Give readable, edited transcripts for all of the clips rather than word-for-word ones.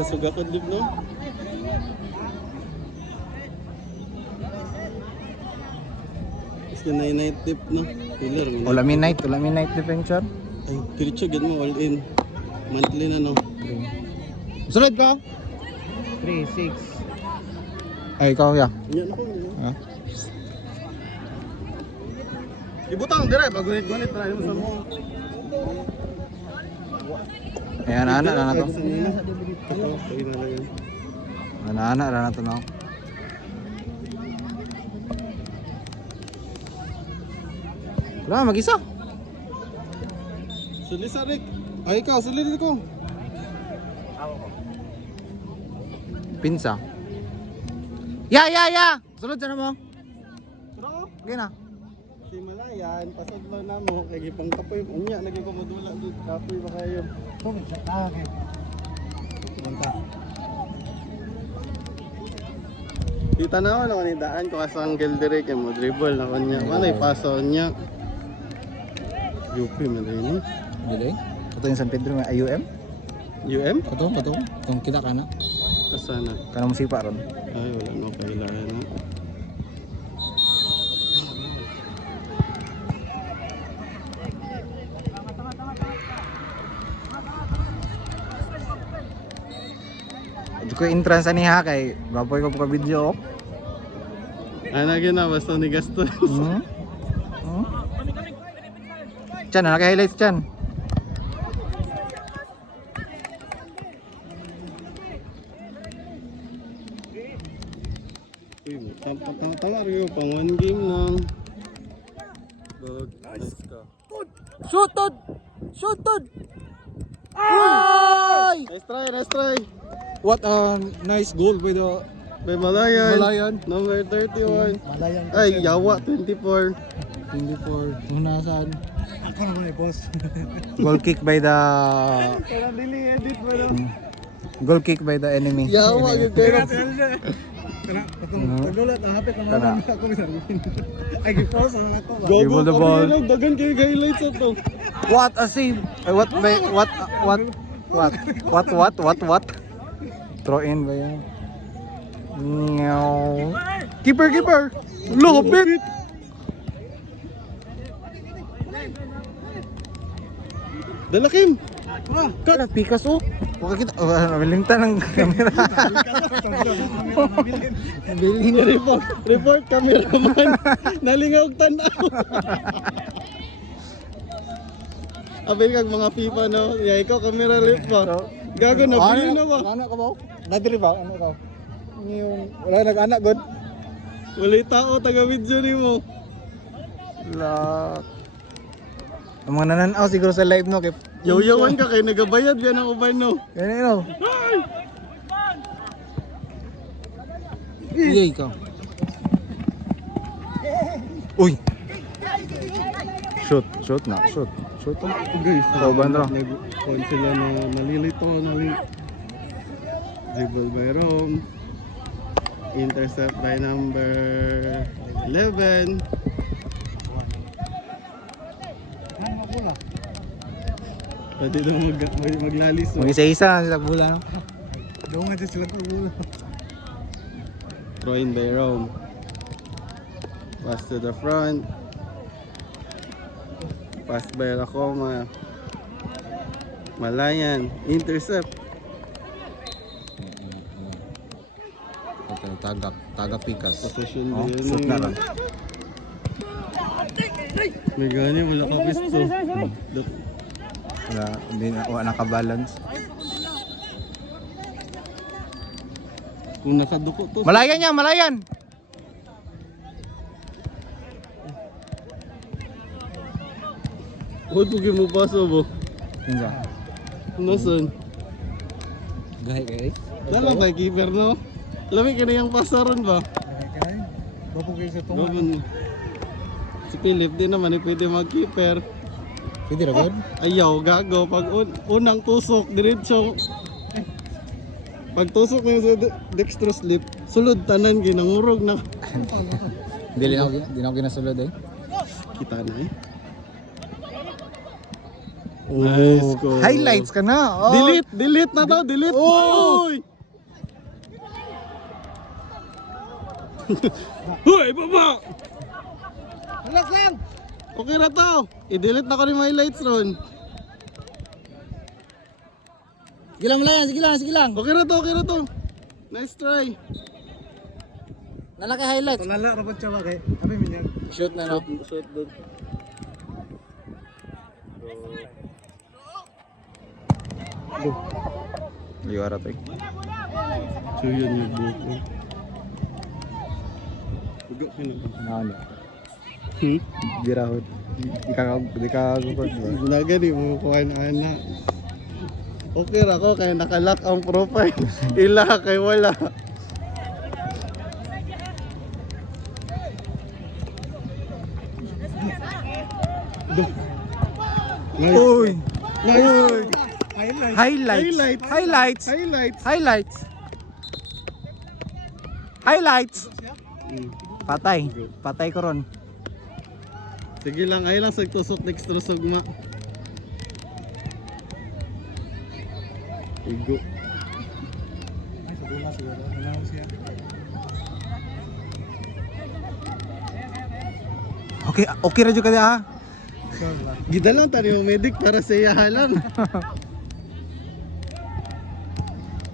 kasugakad lip no. Is na night tip no. Pillar mo. Wala midnight differential. Ay, diretso gid mo all in. Monthly na no. Sunod ka? 3, 6. Ay, ikaw ya. Yan ako. Ha? Ibutang dire pag gunit-gunit na mo sa mo. Ayan, anak na to. Anak na to no. Wala, mag-isa. Suli sa Rick. Ay ikaw, suli ko. Pinsa. Ya! Sunod na mo. Pero, Okay na. si Malayan, pasod lang na mo. Kaya gipang kapoy. Unya, naging kumudula dito. Kapoy ba kayo? Okay. Manta. Kita na ako naman daan ko asang Gildirek yung mo dribble na kanya. Manay paso niya. UP man rin eh. Dili. Ito yung San Pedro nga IUM. UM? Ito. Itong kita ka na. Kasana. Kana mo sipa ron. Ay, wala no kailangan no. Ito ko entrance ani ha kay baboy ko pa video. Ano gina basta ni Gaston. Chan, naka-highlights Chan. Tama rin yung pang one game lang. Nice ka. Shoot! Ay! Nice try. What a nice goal by the By Malayan. Malayan. Number 31. Malayan. Ay, Yawa 24. 24. Hunasan. Ako naman eh, boss. Goal kick by the Kaya dili edit mo no. goal kick by the enemy. Yawa yung kayo. Pagulat, hapit naman ako ni Sarwin. Ay, gi-pause na ako ba? Gogo the ball. Dagan kayo highlights ito. What a save! What? Throw in ba yan? Meow. Keeper! Lopit! Dalakim! Kat! Picasso! Waka kita, malinta ng camera. Bilhin na report cameraman. Nalingaw tanaw. Abel kag mga FIFA no. Ya ikaw camera lip ba. Gago na bilhin na ba. Anak ka ba? Nadiri ba? Ano ka? Wala nag-anak god. Wala tao taga video nimo. Lock. Ang mga nananaw siguro sa live no kay Yaw-yawan ka kay nagabayad yan ang uban no. Yan no. Iyay ka. Uy. Shoot na. Shoot. Guys, Oh, bandro. Nag-point sila na nalilito, dribble by Rome. Intercept by number 11. Pwede daw maglalis. Mag-isa-isa sa bula no. Daw nga sila ko muna. Throw in by Rome. Pass to the front. Pass by Lacoma. Malayan. Intercept. Tagak pikas. Possession Oh, ba yun? shoot na lang. May gani, wala ka pisto. Wala, hindi na naka-balance. Kung nakaduko to. Malayan! Huwag mo paso mo. Hinga. Nasaan? Gahay kay. Dala ba keeper no? Lamig ka na yung pasaron ba? Bapo kayo sa Gawin mo. Si Philip din naman pwede mag-keeper. Pwede ra god? Ayaw, gago. Pag unang tusok, diretso. Pag tusok mo sa dextrose slip, sulod tanan, ginangurog na. Dili na ako ginasulod eh. Kita na eh. Nice go. Highlights ka na. Oh. Delete na to, delete. Uy! Hoy, baba! Relax lang. Okay na to. I-delete na ko rin mga highlights ron. Sige lang, Malayan. Sige lang. Okay na to, okay na to. Nice try. Nalaki highlights. Lala robot siya ba kay? Kami minyan. Shoot na, no? Shot doon. Liwara to. So yun yung buko. Uga ka na. Ano? Girahot. Di ka gupag ba? Nagani mo kuha na ana. Okay ra ko kaya nakalock ang profile. Ila kay wala. Nice. Uy! Nice. Uy! Highlight. Highlights! Highlights! Highlights. Highlights! Highlights! Patay. Patay ko ron. Sige lang, ay lang sagtusok extra sugma. Igo. Ay, sa bola siguro. Ano siya? Okay, okay ra jud ka ha. Sure ba? Gida lang tani mo medic para sa iya lang.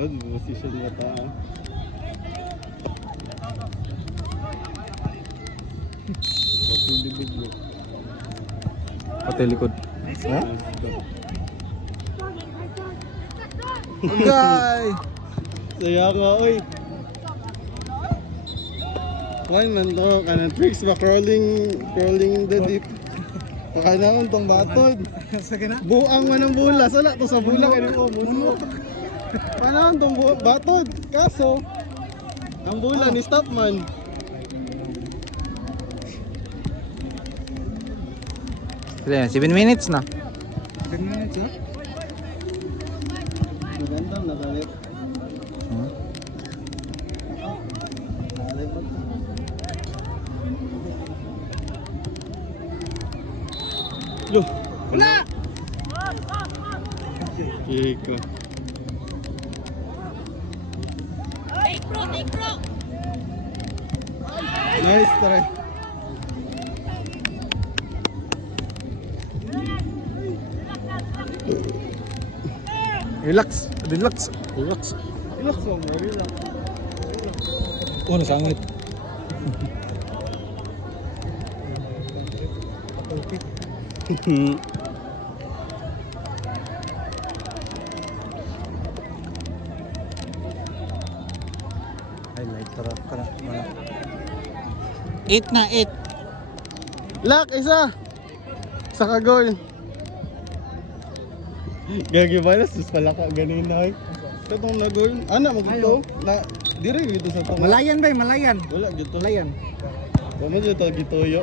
Ano position mo ta? Kapul libig mo. Patay likod. Ha? Okay. Saya nga oy. Kuan man to kanang tricks ba crawling in the deep. Pakanaon tong batod. Sige na. Buang man ang bulas. Wala to sa bulang. Ano mo? Muno. Panahon tong batod. Kaso, ang bulan ni stop man. Sige, 7 minutes na. 10 minutes, ha? Maganda na kalit. Loh. Wala. Ika. Nice try. Relax. Relax. Relax. Relax mo, relax. Oh, nasangit. Highlight para kana. 8 na 8. Lock, isa! Sa kagol. Gagi ba na? Sus pala ka ganin na eh. Ito tong nagol. Ana, magito. Na, diri dito sa tama. Malayan ba? Malayan. Wala, gito. Malayan. Wala dito, gitoyo.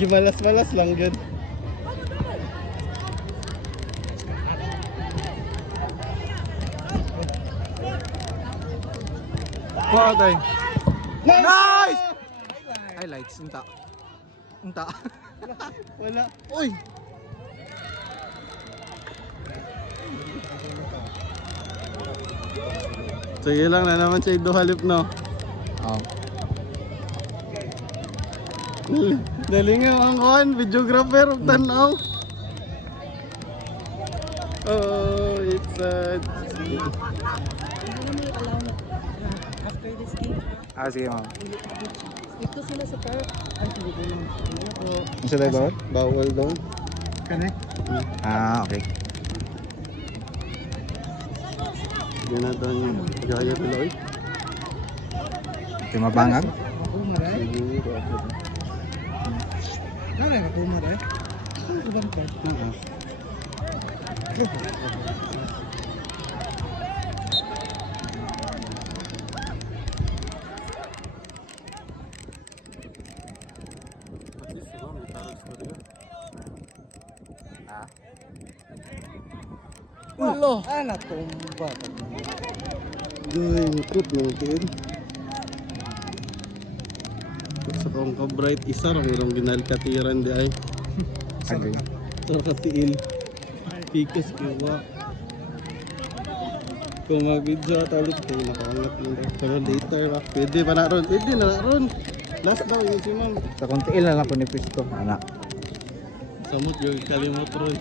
Gimalas-malas lang yun. Patay. Nice! Highlights unta. Unta. Wala. Uy. Sige lang na naman siya iduhalip no. Oh. Dalingaw ang kuhan, videographer of tanaw. Oh, it's sad. After this game, Ah, sige ma'am. dito sila sa park. Ay, hindi ko lang. Hindi ako. Ano sa tayo Bawal daw. Kani? Ah, okay. Hindi na daw yung gaya nila eh. Okay, mabangag. Makumar eh. Siguro ako. Ano yung makumar eh? Ibang part. Ulo. Ah, natumba. Gay, ikot mo din. Sa kong ka-bright isa, ramurang ginalkatiran di ay. Agree. Sa katiil. Pikas kiwa. kung mag-video at ulit kayo nakaangat mo daw. Pero later ba? Pwede pa na ron. Pwede na ron. Last daw yun si ma'am. Sa konti lang ako ni Pisto. Anak. Samot yung kalimot ron.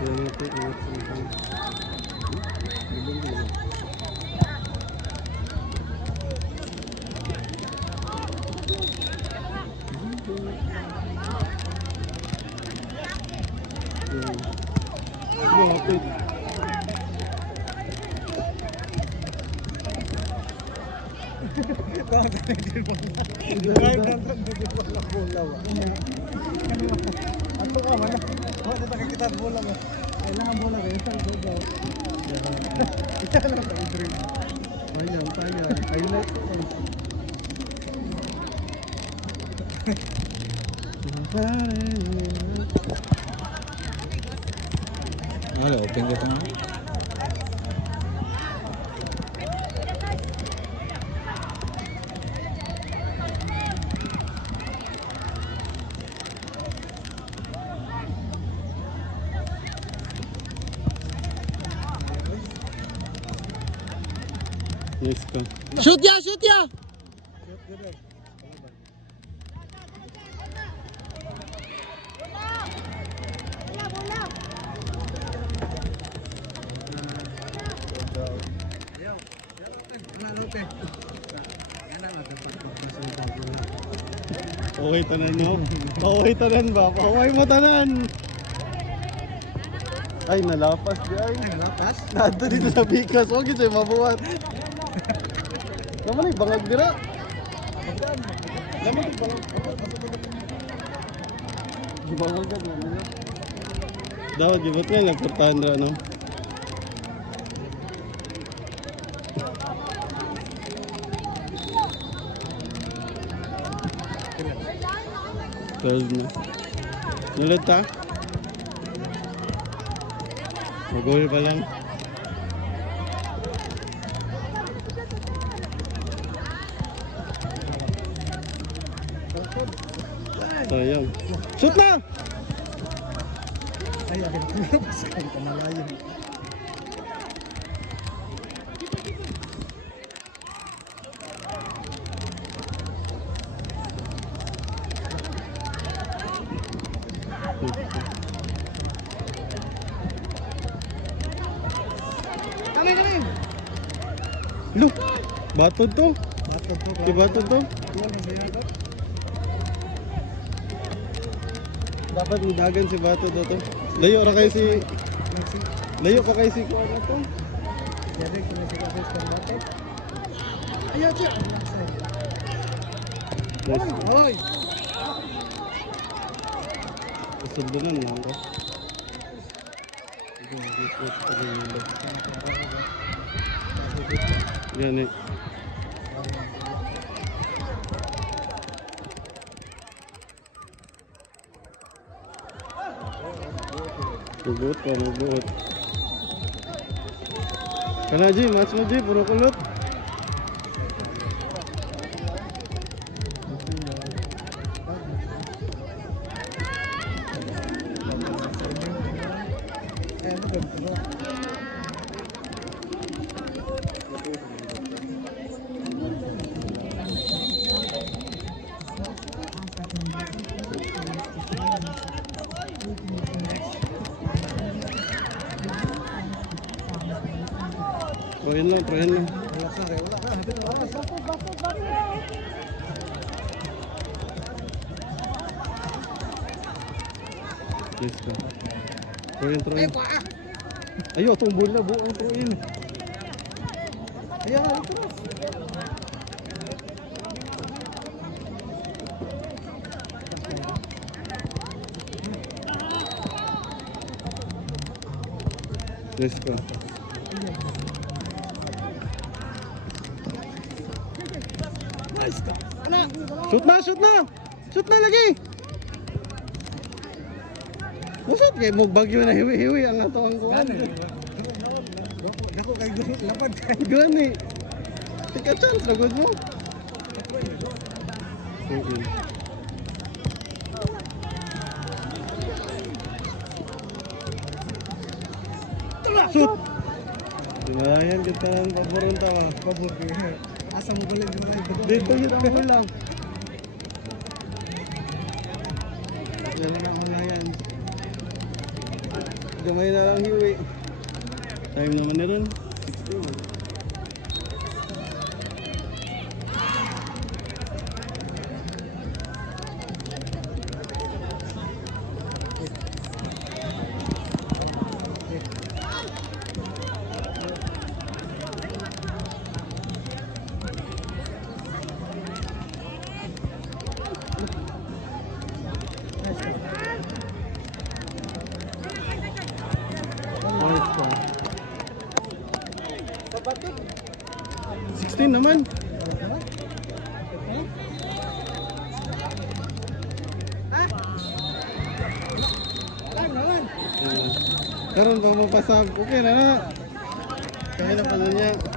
Yan ito, ingat sa mga. Ato ka man. Oh, dito ka kita bola mo. Kailangan bola kayo sa bola. Ito lang ka i-drink. Sayang, sayang. Highlight ko. Wala, open kita na. Yes ka. Shoot ya! Shoot ya! Okay tanan no? Okay tanan ba? Okay mo tanan. Ay nalapas di ay. Lapas. Nato dito sa bikas. Okay sa'yo mabuhat. Naman ay bangag dira. Naman ay bangag. Bangag ka dira. Dapat gibot nga nagportahan dira no? Twelve na. Nulad ta? Mag-goal pa lang. Sayang. Shoot na! Ay, agad ko labas kayo kamalayan. Kami. Look! Batod to. Batod to. Si batod to. Dapat mudagan si batod to. Layo ra kay si... Layo ka kay si kuha na to. Jadi kung sa kasi sa batod. Ayaw siya. Yes. Hoy. Kasundunan lang ko. Yan eh. Mabuot ka, mabuot. Kana G, match mo G, puro kulot. Prohin lang, prohin lang. Yes ka. Prohin, prohin. Ayo, itong bola, buong prohin. Ayaw, ito. Yes ka. Shoot na, shoot na! Shoot na lagi! Usot kay mo bagyo na hiwi-hiwi ang ato ang kuwan. Dako kay gusto lapad kay. Gani. Tika chance na good mo. Okay. Shoot! Dinayan kita ang paborunta. Pabor kay. Asa mo gulit mo lang. Dito yun ang ulang. Yan na mga yan. Gamay na lang hiwi. Time naman na rin. 16. Nice one. 16 naman. Karon pa mapasab. Okay na na. Kaya na pa na niya.